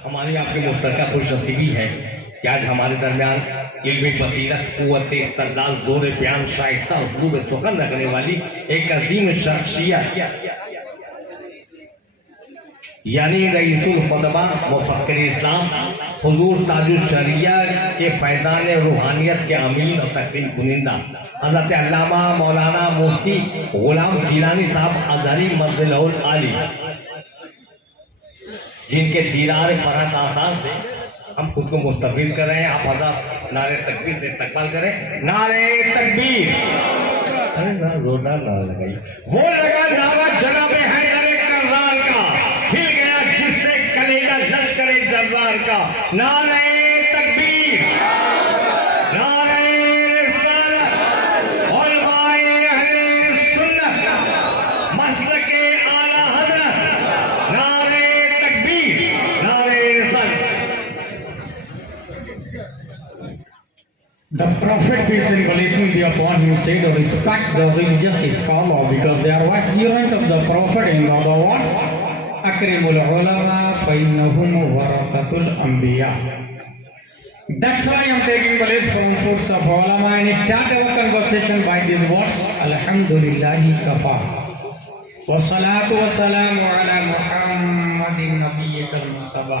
हमारी आपकी मुश्तरका खुशनसीबी है कि आज हमारे दरमियान इल्म बसीरत, क़ुव्वत इस्तिदलाल, ज़ोर बयान, शाइस्ता उसलूब सुखन रखने वाली एक अजीम शख्सियत यानी रईसुल खुतबा मुफक्किर इस्लाम हुजूर ताजुल शरिया के फैज़ान रूहानियत के अमीन और तकरीम कुनिंदा हज़रत अल्लामा मौलाना मुफ्ती गुलाम जिलानी साहब अज़हरी मंज़िलुल आली, जिनके दीदार फरहत आसान से हम खुद को मुस्तफीद कर रहे हैं। आप हज़रत नारे तकबीर से इस्तक़बाल करें। नारे तकबीर। अरे ना जोरदार नारा लगाइए। वो लगा नारा जनाब हैदर कर्रार का, हिल गया जिससे कलेजा लश्कर जब्बार का। नारे तकबीर, नारे रिसालत, उलमाए अहले सुन्नत, मसलके आला हज़रत। नारे तकबीर, नारे रिसालत। The Prophet, peace and blessing be upon him, said, respect the religious scholar because they are vicegerent of the Prophet. In other words, Akrimul ulama fa'innahum warathatul anbiya. That's why I am taking place from foods of ulama and start our conversation by these words. Alhamdulillahi kafa. Wassalatu wassalamu ala Muhammadin nabiyyikal mustafa.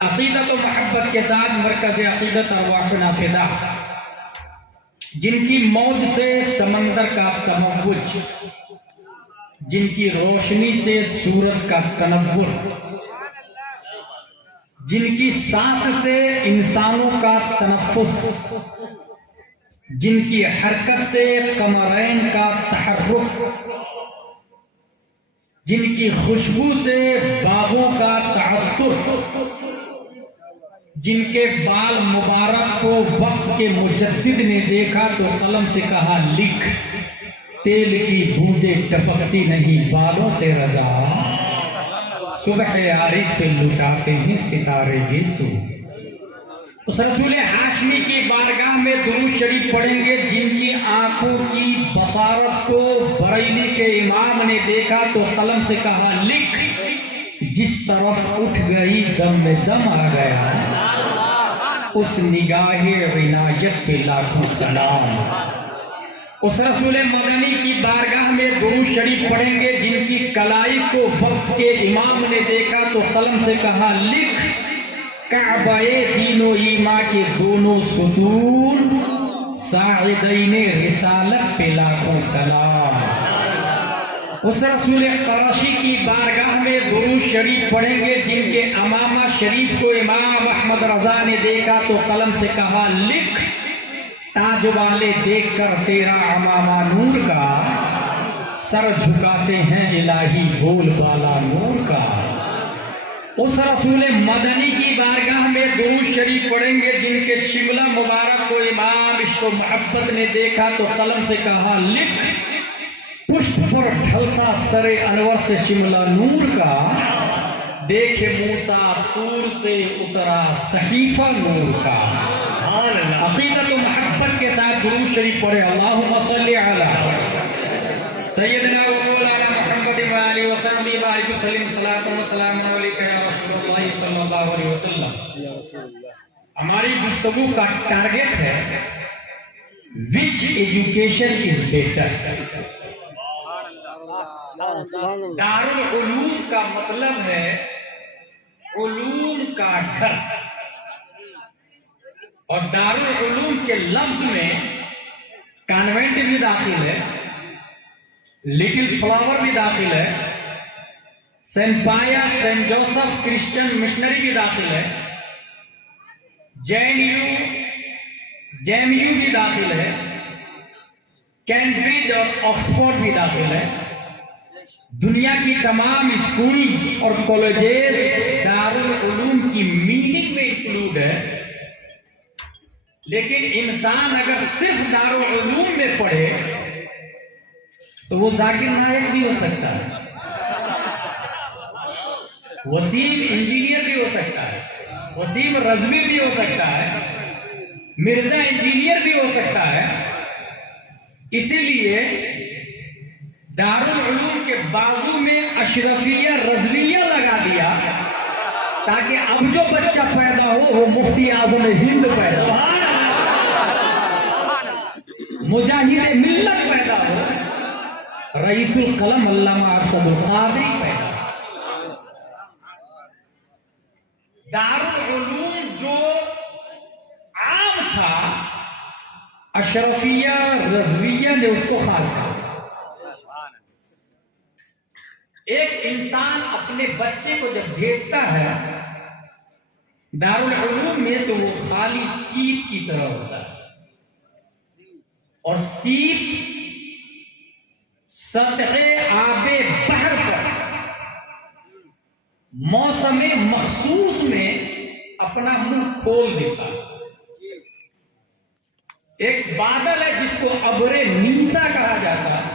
अक़ीदत और मोहब्बत के साथ मरकज़ अक़ीदत अरवाहुना फ़िदा, जिनकी मौज से समंदर का तमव्वुज, जिनकी रोशनी से सूरज का तनव्वुर, जिनकी सांस से इंसानों का तनफ्फुस, जिनकी हरकत से कमरैन का तहर्रुक, जिनकी खुशबू से बागों का तअत्तुर, जिनके बाल मुबारक को वक्त के मुजद्दिद ने देखा तो कलम से कहा लिख, तेल की बूंदें टपकती नहीं बालों से रजा, सुबह आरिश पे लुटाते हैं सितारे यीशु। उस रसूल हाशमी की बारगाह में दुरूद शरीफ पढ़ेंगे, जिनकी आंखों की बसारत को बरेली के इमाम ने देखा तो कलम से कहा लिख, जिस तरफ उठ गई दम में दम आ गया, उस निगाहे इनायत पे लाखों सलाम। उस रसूल मदनी की बारगाह में दुरूद शरीफ पढ़ेंगे, जिनकी कलाई को वक्त के इमाम ने देखा तो कलम से कहा लिख, काबाए दीनो ईमा के दोनों सुतून, साइदैने रिसालत पे लाखों सलाम। उस रसूल क़रशी की बारगाह में दुरूद शरीफ पढ़ेंगे, जिनके अमामा शरीफ को इमाम अहमद रजा ने देखा तो कलम से कहा लिख, ताज वाले देखकर तेरा अमामा नूर का, सर झुकाते हैं इलाही बोल वाला नूर का। उस रसूल मदनी की बारगाह में दुरूद शरीफ पढ़ेंगे, जिनके शिमला मुबारक को इमाम इश्क़ व मोहब्बत ने देखा तो कलम से कहा लिख, पुष्प पर ढलता सरे अनवर से शिमला नूर का, देखे मूसा तूर से उतरा सहीफा नूर का। अक़ीदत व मोहब्बत के साथ दुरूद शरीफ पढ़े। अल्लाहुम्मा सल्लि अला सय्यिदना व मौलाना मुहम्मद व आलिहि व सहबिहि व बारिक वसल्लिम सलातन व सलामुन अलैका या रसूलल्लाह सल्लल्लाहु अलैहि वसल्लम। हमारी गुफ्तगू का टारगेट है which education is better. Darul Uloom का मतलब है उलूम का घर, और दारुल उलूम के लफ्ज में कॉन्वेंट भी दाखिल है, लिटिल फ्लावर भी दाखिल है, सेंट पाया सेंट जोसेफ क्रिश्चियन मिशनरी भी दाखिल है, जेएमयू भी दाखिल है, कैम्ब्रिज और ऑक्सफोर्ड भी दाखिल है। दुनिया की तमाम स्कूल्स और कॉलेजेस दारुल उलूम की मीनिंग में इंक्लूड है। लेकिन इंसान अगर सिर्फ दारुल उलूम में पढ़े तो वो जाकिर नायक भी हो सकता है, वसीम इंजीनियर भी हो सकता है, वसीम रजवी भी हो सकता है, मिर्जा इंजीनियर भी हो सकता है। इसीलिए दारुल उलूम के बाजू में अशरफिया रजविया लगा दिया ताकि अब जो बच्चा पैदा हो वो मुफ्ती आजम हिंद पैदा हो, मुजाहिद मिल्लत पैदा हो, रईसुल कलम अल्लामा अरशदुल कादरी पैदा हो। दारुल उलूम जो आम था, अशरफिया रजविया ने उसको खास किया। एक इंसान अपने बच्चे को जब भेजता है दारुल उलूम में तो वो खाली सीप की तरह होता है, और सीप सतहे आबे बहर पर मौसम मखसूस में अपना मुंह खोल देता है। एक बादल है जिसको अबरे नीसा कहा जाता है।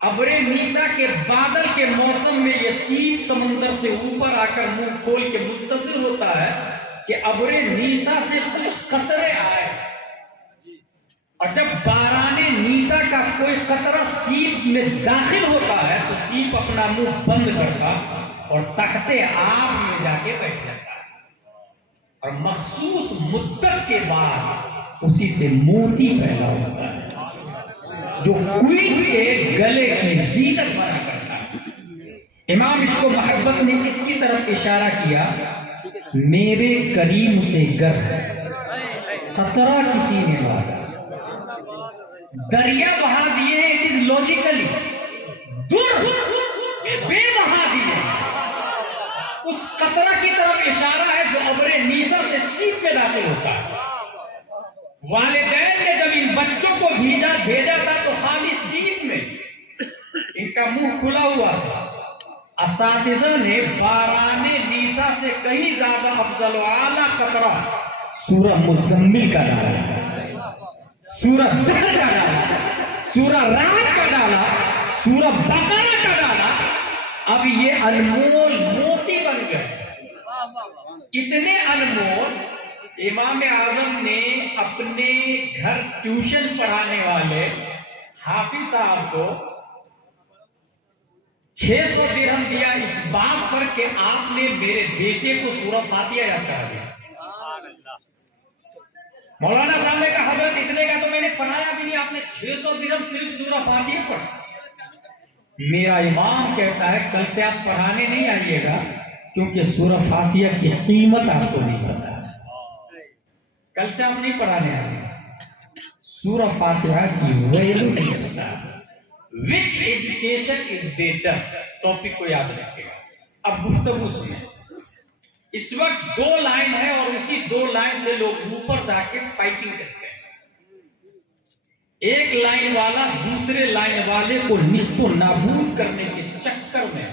अबरे नीसा के बादल के मौसम में यह सीप समुद्र से ऊपर आकर मुंह खोल के मुत्तसिर होता है कि अबरे नीसा से कुछ कतरे आए, और जब बाराने नीसा का कोई कतरा सीप में दाखिल होता है तो सीप अपना मुंह बंद करता और तख्ते आग में जाके बैठ जाता है, और मखसूस मुद्दत के बाद उसी से मोती पैदा होता है जो क्वीन के गले की जीनत बना करता है। इमाम इसको मोहब्बत ने इसकी तरफ इशारा किया, मेरे करीम से गर्व खतरा किसी ने मारा, दरिया बहा दिए, इट इज लॉजिकली दूर बे बहा दिए। उस कतरा की तरफ इशारा है जो अबरे नीसा से सीप में दाखिल होता है। वालिदैन ने जब इन बच्चों को भेजा था तो खाली सीप में इनका मुंह खुला हुआ था। असातिज़ा ने बाराने नीसा से कहीं ज्यादा अफजल आला कतरा सूरह मुज़म्मिल का डाला, सूरह बहर का डाला, सूरह रात का डाला, सूरह बकरा का डाला। अब ये अनमोल मोती बन गए, इतने अनमोल। इमाम आजम ने अपने घर ट्यूशन पढ़ाने वाले हाफिज साहब को 600 दिरहम दिया इस बात पर कि आपने मेरे बेटे को सूरह फातिहा याद करा दिया। मौलाना साहब ने कहा हजरत इतने का तो मैंने पढ़ाया भी नहीं, आपने 600 दिरहम सिर्फ सूरह फातिहा पढ़ा। मेरा इमाम कहता है कल से आप पढ़ाने नहीं आइएगा क्योंकि सूरह फातिहा की कीमत आपको नहीं पता, कल से आप नहीं पढ़ाने आए। सूरह फातिहा की वैल्यू नहीं पता। विच एजुकेशन इज बेटर, टॉपिक को याद रखिएगा। अब गुफ्तगू सुने। इस वक्त 2 लाइन है और उसी 2 लाइन से लोग ऊपर जाके फाइटिंग करते हैं। एक लाइन वाला दूसरे लाइन वाले को निस्बो नाबूद करने के चक्कर में,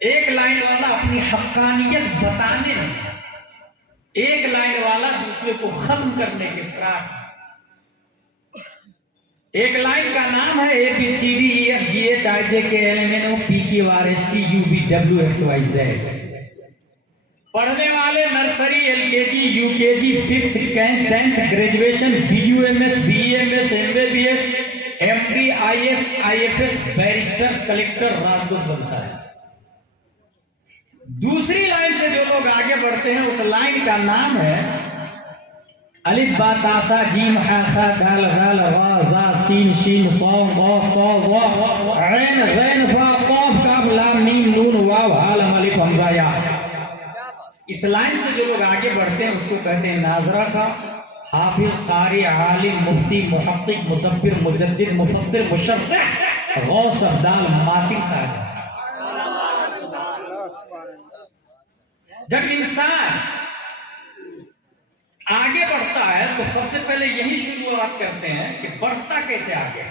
एक लाइन वाला अपनी हक्कानियत बताने में, एक लाइन वाला दूसरे को खत्म करने के फिराक। एक लाइन का नाम है ABCDEFGHIJKLMNOPQRSTUVWXYZ। पढ़ने वाले nursery, LKG, UKG, 5th, 10th graduation, BUMS, BEMS, MBBS, MD, IS, IFS, barrister, collector, राजदूत बनता है। दूसरी लाइन से जो लोग आगे बढ़ते हैं उस लाइन का नाम है अलिफ बा ता ता जीम हा खा दाल दाल रा जा सीन शीन सॉ गा qa ज़ा ऐन ग़ैन फा क़ाफ काफ लाम मीम नून वाव हा लम अलिफ हमजा या। इस लाइन से जो लोग आगे बढ़ते हैं उसको कहते हैं नाज़रा का हाफिज कारी आलिम मुफ्ती मुहक्किक मुदब्बिर मुजद्दिद मुफस्सिर मुशर्रिह गौस अब्दाल मातिन का। जब इंसान आगे बढ़ता है तो सबसे पहले यही शुरुआत करते हैं कि बढ़ता कैसे आगे।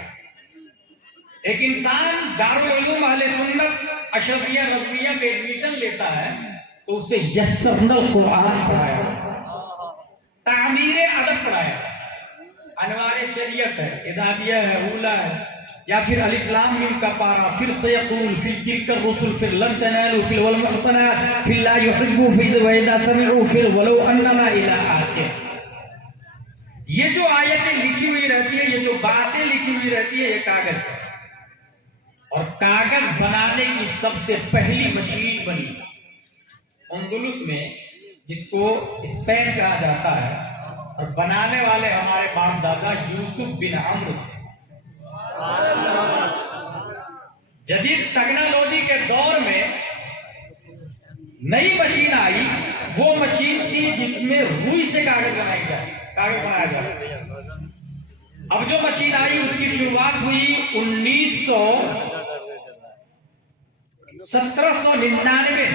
एक इंसान दारुल उलूम अहले सुन्नत अशरफिया रज़विया में एडमिशन लेता है तो उसे यस्सरनल कुरान पढ़ाया, तामीर अदब पढ़ाया, अनवार शरीयत है, इदादिया है, उला है, या फिर अलिफ लाम मीम का पारा, फिर सयक़ूल, फिर तिलकर रसूल, फिर लन तनालू, फिर वल मुहसनात, फिर ला युहिब्बु, फिर वइदा समिउ, फिर वलौ अन्ना इला आखिर। ये जो आयतें लिखी हुई रहती है, ये जो बातें लिखी हुई रहती है, ये कागज है। और कागज बनाने की सबसे पहली मशीन बनी अंदलुस में, जिसको स्पेन कहा जाता है, और बनाने वाले हमारे बाप दादा यूसुफ बिन अम्र। जदीद टेक्नोलॉजी के दौर में नई मशीन आई, वो मशीन थी जिसमें रुई से कागज बनाया जाए। अब जो मशीन आई उसकी शुरुआत हुई 1799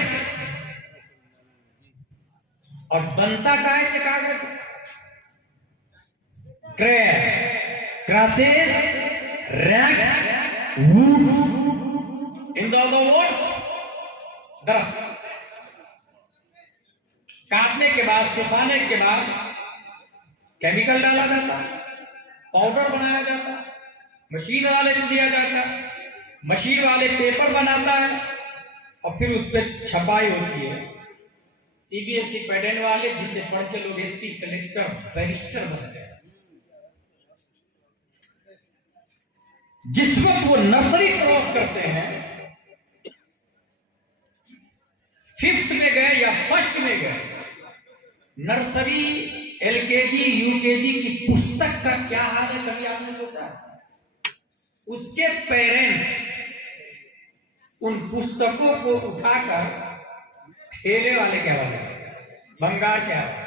और बनता काहे से कागज? grasses, rags, woods, in the other words, दरख्त। काटने के बाद, सुखाने के बाद केमिकल डाला जाता, पाउडर बनाया जाता, मशीन वाले को दिया जाता, मशीन वाले पेपर बनाता है और फिर उस पर छपाई होती है। सीबीएसई पैटर्न वाले, जिसे पढ़ के लोग एसपी, कलेक्टर, बैरिस्टर बनते हैं। जिस वक्त वो नर्सरी क्रॉस करते हैं, 5th में गए या 1st में गए, नर्सरी, एलकेजी, यूकेजी की पुस्तक का क्या हाल है कभी आपने सोचा? उसके पेरेंट्स उन पुस्तकों को उठाकर ठेले वाले के हवाले, भंगार के हवाले,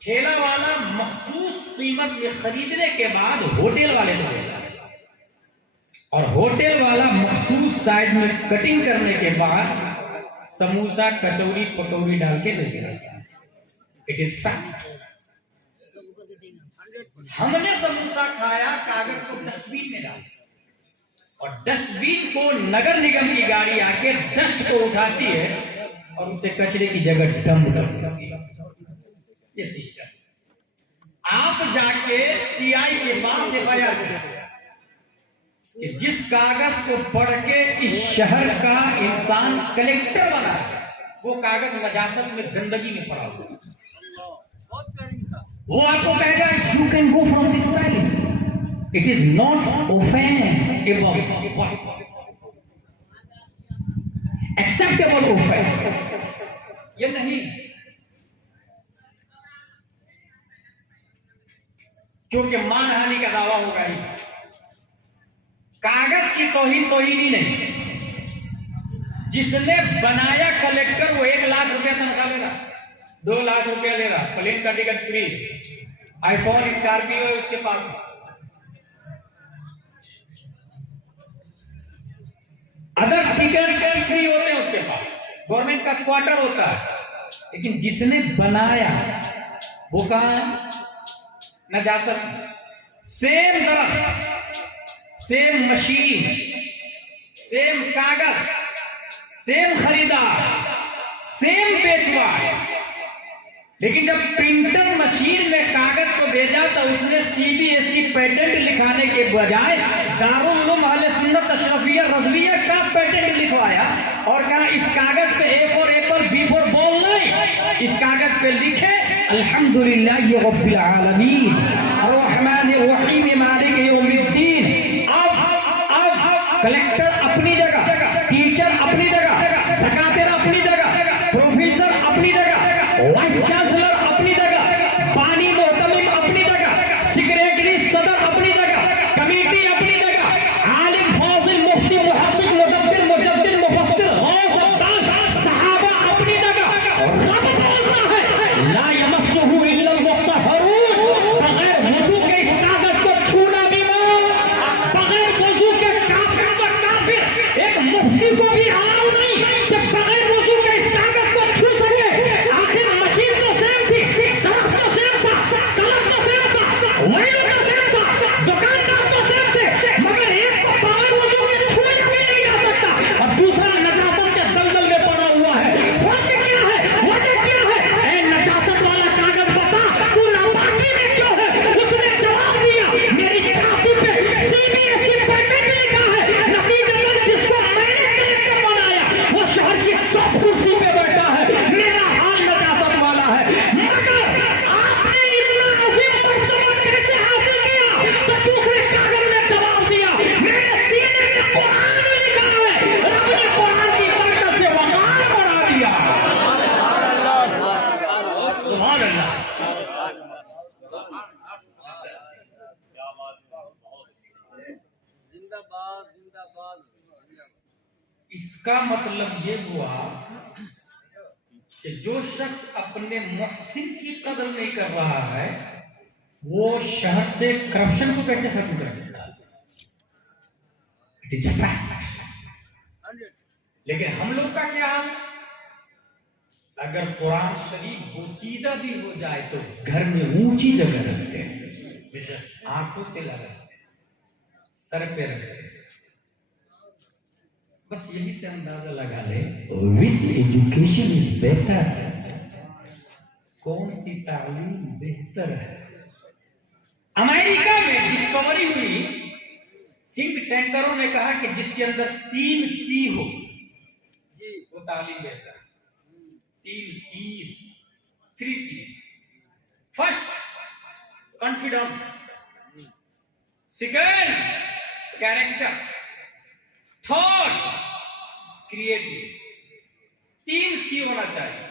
ठेला वाला मखसूस कीमत में खरीदने के बाद होटल वाले को देता है, और होटल वाला मखसूस साइज में कटिंग करने के बाद समोसा, कचौड़ी, पकौड़ी डाल के दे देता है। It is fact. हमने समोसा खाया, कागज को डस्टबिन में डाला, और डस्टबिन को नगर निगम की गाड़ी आके डस्ट को उठाती है और उसे कचरे की जगह डंप करती है। ये सिस्टम। आप जाके टीआई के पास एफआईआर करें कि जिस कागज को पढ़ के इस शहर का इंसान कलेक्टर बना है, वो कागज नजासत में, गंदगी में पड़ा हुआ है। वो आपको कहेगा you can go from this place, it is not offendable, acceptable offence, ये नहीं। क्योंकि मानहानि का दावा होगा ही। कागज की तौहीन ही नहीं। जिसने बनाया कलेक्टर, वो 1 लाख रुपया तनख्वाह ले रहा, 2 लाख रुपया ले रहा, प्लेन का टिकट फ्री, आईफोन, स्कॉर्पियो है उसके पास। अदर टिकट फ्री होते हैं उसके पास, गवर्नमेंट का क्वार्टर होता है। लेकिन जिसने बनाया वो कहां है? नजासत। सेम दरख्त, सेम मशीन, सेम कागज, सेम खरीदार, सेम बेचवार। लेकिन जब प्रिंटर मशीन में कागज को भेजा तो उसने सीबीएसई पेटेंट लिखाने के बजाय दारुल उलूम अहले सुन्नत अशरफिया रज़विया का पेटेंट लिखवाया और कहा इस कागज पे A for apple, B for ball नहीं, इस कागज पे लिखे अल्हम्दुलिल्लाह रब्बिल आलमीन अर्रहमानिर रहीम मालिक यौमिद्दीन। अब कलेक्टर अपनी जगह, टीचर अपनी जगह, धकातेर अपनी जगह, प्रोफेसर जो कुर्सी पे बैठा है मेरा हाल नजासत वाला है, मगर आपने इतना अजीम मर्तबा कैसे हासिल किया? तो दूसरे कागज में जवाब दिया, मेरे सीने में कुरान लिखा है, रब ने कुरान की बरकत से वकार बढ़ा दिया। सुभान अल्लाह। इसका मतलब ये हुआ कि जो शख्स अपने मुहसिन की कदर नहीं कर रहा है वो शहर से करप्शन को कैसे खत्म कर सकता है? It is a fact. लेकिन हम लोग का क्या हाल? अगर कुरान शरीफ बोसीदा भी हो जाए तो घर में ऊंची जगह रखते हैं, आंखों से लगाते हैं, सर पे रखते हैं। बस यही से अंदाजा लगा ले विच एजुकेशन इज बेटर, कौन सी तालीम बेहतर है। अमेरिका में डिस्कवरी हुई, थिंक टैंकरों ने कहा कि जिसके अंदर 3 सी हो वो तालीम बेहतर है। 3 C's, 3 C's। First confidence, second character, third creative. 3 C होना चाहिए।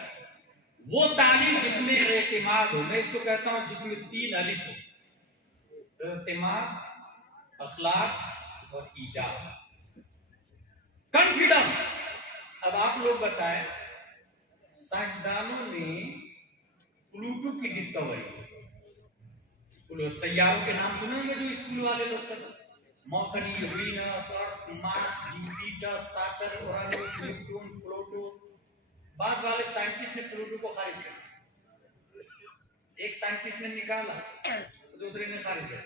वो तालीम जिसमें एतमाद हो, मैं इसको कहता हूं जिसमें 3 अलिफ हो, एतमाद, अखलाक और ईजाद। कॉन्फिडेंस। अब आप लोग बताएं, साइंसदानों ने प्लूटो की डिस्कवरी, सैयारों के नाम सुने होंगे जो स्कूल वाले लोग सब, मौकनी, Venus, Earth, Mars, Jupiter, Saturn, Uranus, Neptune, Pluto. बाद वाले साइंटिस्ट ने प्लूटो को खारिज कर दिया। एक साइंटिस्ट ने निकाला, दूसरे ने खारिज कर दिया।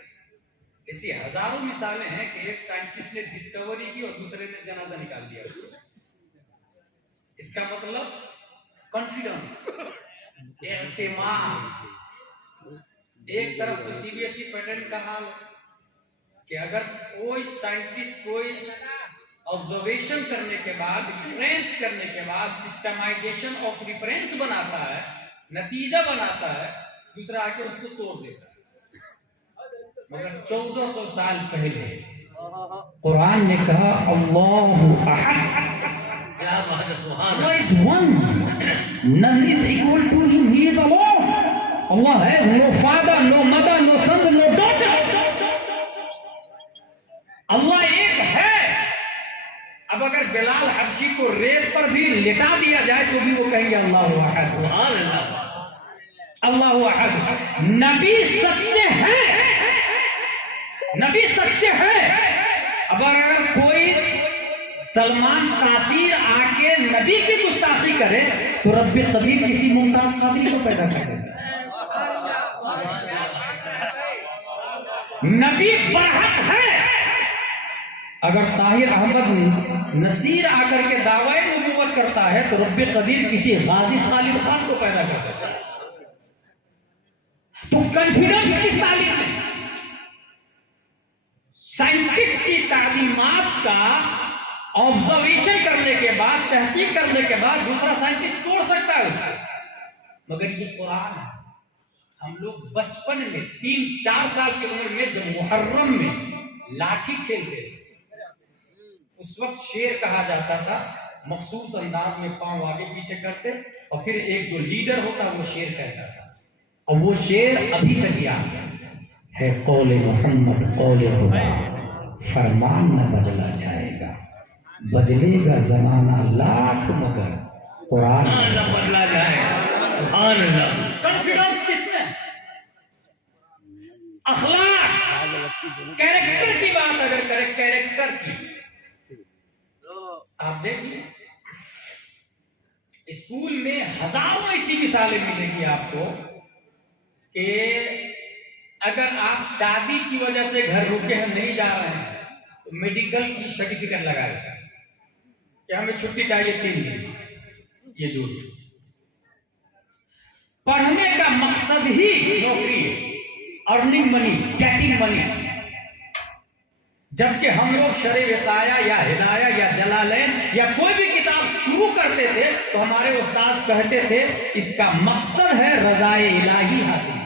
ऐसी हजारों मिसालें हैं कि एक साइंटिस्ट ने डिस्कवरी की और दूसरे ने जनाजा निकाल दिया। इसका मतलब कॉन्फिडेंस, एतमाद। एक तरफ तो सीबीएसई पैटर्न का हाल है कि अगर कोई साइंटिस्ट कोई ऑब्जर्वेशन करने के बाद, रिफरेंस करने के बाद सिस्टमाइजेशन ऑफ रिफरेंस बनाता है, नतीजा बनाता है, दूसरा आके उसको तोड़ देता है। मगर 1400 साल पहले कुरान ने कहा अल्लाहु अहद, क्या बात है, सुभान Allah is one, none is equal to him, he is alone. Allah has no father, no mother, no son, no daughter. अल्लाह एक है। अब अगर बिलाल हबशी को रेत पर भी लिटा दिया जाए तो भी वो कहेंगे अल्लाह अहद, सुभान अल्लाह। अल्लाह अहद। नबी सच्चे हैं, नबी सच्चे हैं। अब अगर कोई सलमान तासीर आके नबी की गुस्ताखी करे तो रब्बे कदीर किसी मुमताज कादिर को पैदा कर देगा। नबी बरहक है। अगर ताहिर अहमद नसीर आकर के दावाए नबूवत करता है तो रब्बे कदीर किसी गाजी खालिद खान को पैदा कर देगा। तो कॉन्फिडेंस किस तालीम में? साइंटिस्ट की तालीमात का ऑब्जर्वेशन करने के बाद, तहकीक करने के बाद दूसरा साइंटिस्ट तोड़ सकता है उसको। मगर ये कुरान है। हम लोग बचपन में 3-4 साल की उम्र में जब मुहर्रम में लाठी खेलते थे, उस वक्त शेर कहा जाता था। मखसूस अंदाज में पांव आगे पीछे करते और फिर एक जो लीडर होता वो शेर कहता था। और वो शेर अभी तक याद है, कौले मोहम्मद कौले खुदा, फरमान न बदला जाएगा, बदलेगा जमाना लाख मगर कुरान न बदला जाएगा। सुभान अल्लाह। कॉन्फिडेंस किसमें? अखलाक, कैरेक्टर की बात अगर करें, कैरेक्टर की, आप देखिए स्कूल में हजारों ऐसी मिसालें मिलेगी आपको कि अगर आप शादी की वजह से घर रुके हैं, नहीं जा रहे हैं, तो मेडिकल की सर्टिफिकेट लगाए कि हमें छुट्टी चाहिए 3 दिन। ये जो पढ़ने का मकसद ही नौकरी है, अर्निंग मनी, गेटिंग मनी। जबकि हम लोग शरे विकाया या हिदाया या जलालैन या कोई भी किताब शुरू करते पढ़ते थे तो हमारे उस्ताद कहते थे इसका मकसद है रज़ाए इलाही हासिल,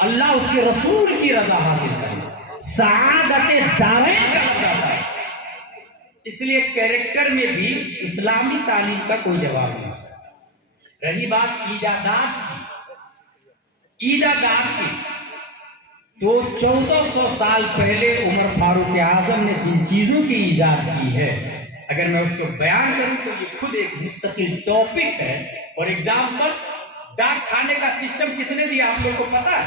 अल्लाह उसके रसूल की रजा हासिल करे, सआदत दारैन का जाता है। इसलिए कैरेक्टर में भी इस्लामी तालीम का कोई जवाब नहीं। रही बात ईजादात की, तो 1400 साल पहले उमर फारूक आजम ने जिन चीजों की ईजाद की है, अगर मैं उसको बयान करूं तो ये खुद एक मुस्तकिल टॉपिक है। फॉर एग्जाम्पल, डाक खाने का सिस्टम किसने दिया आप लोग को पता है?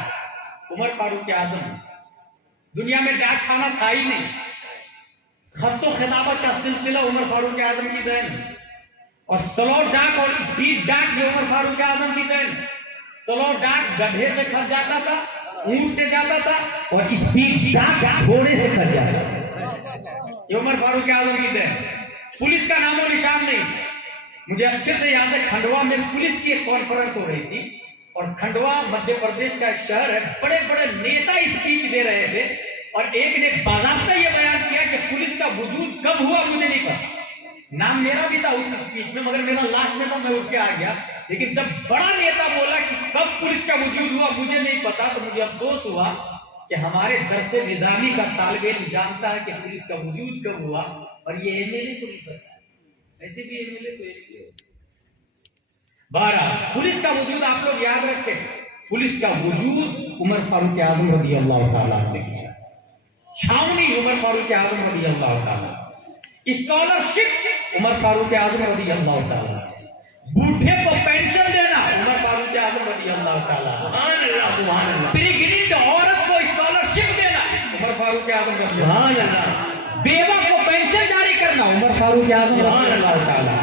उमर फारूक आजम। दुनिया में डाक खाना था ही नहीं। खत्तो खिताबत का सिलसिला उमर फारूक आजम की देन, और स्लो डाक और स्पीड डाक भी उमर फारूक आजम की देन। स्लो डाक गधे से खर्च जाता था, ऊंट से जाता था, और स्पीड डाक घोड़े से खर्च जाता था। ये उमर फारूक आजम की देन। पुलिस का नामो निशान नहीं। मुझे अच्छे से याद है, खंडवा में पुलिस की एक कॉन्फ्रेंस हो रही थी, और खंडवा मध्य प्रदेश का एक शहर है, बड़े बड़े नेता स्पीच दे रहे थे, और एक ने बाकायदा ये बयान किया कि पुलिस का वजूद कब हुआ मुझे नहीं पता। नाम मेरा भी था उस स्पीच में, मगर मेरा लास्ट में था, मैं उठ के आ गया। लेकिन जब बड़ा नेता बोला कि कब पुलिस का वजूद हुआ मुझे नहीं पता, तो मुझे अफसोस हुआ कि हमारे दरसे निजामी का तालिबे इल्म जानता है कि पुलिस का वजूद कब हुआ, और ये एमएलए को नहीं पता है। ऐसे भी एमएलए तो एमएलए। 12 पुलिस का वजूद आप लोग याद रखें, पुलिस का वजूद उमर फारूक आजम रज़ी अल्लाह ताला ने किया। छावनी उमर फारूक आजम रज़ी अल्लाह ताला, स्कॉलरशिप उमर फारूक आजम रज़ी अल्लाह ताला, बूढ़े को पेंशन देना उमर फारूक आजम रज़ी अल्लाह ताला, प्रेग्नेंट औरत को स्कॉलरशिप देना उमर फारूक आजम रज़ी अल्लाह ताला, बेवा को पेंशन जारी करना उमर फारूक आजम रज़ी अल्लाह ताला।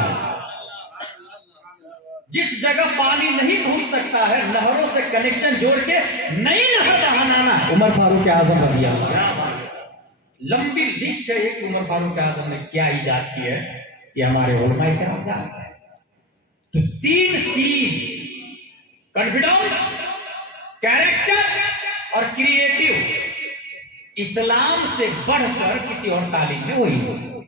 जिस जगह पानी नहीं पहुंच सकता है, नहरों से कनेक्शन जोड़ के नई नहर बहाना उमर फारूक आजम रज़ी अल्लाह। लंबी लिस्ट है एक उमर फारूक आजम ने क्या ईजाद की है, ये हमारे उलमाए किराम जानते हैं। तो 3 C's, कॉन्फिडेंस, कैरेक्टर और क्रिएटिव, इस्लाम से बढ़कर किसी और तालीम में हुई।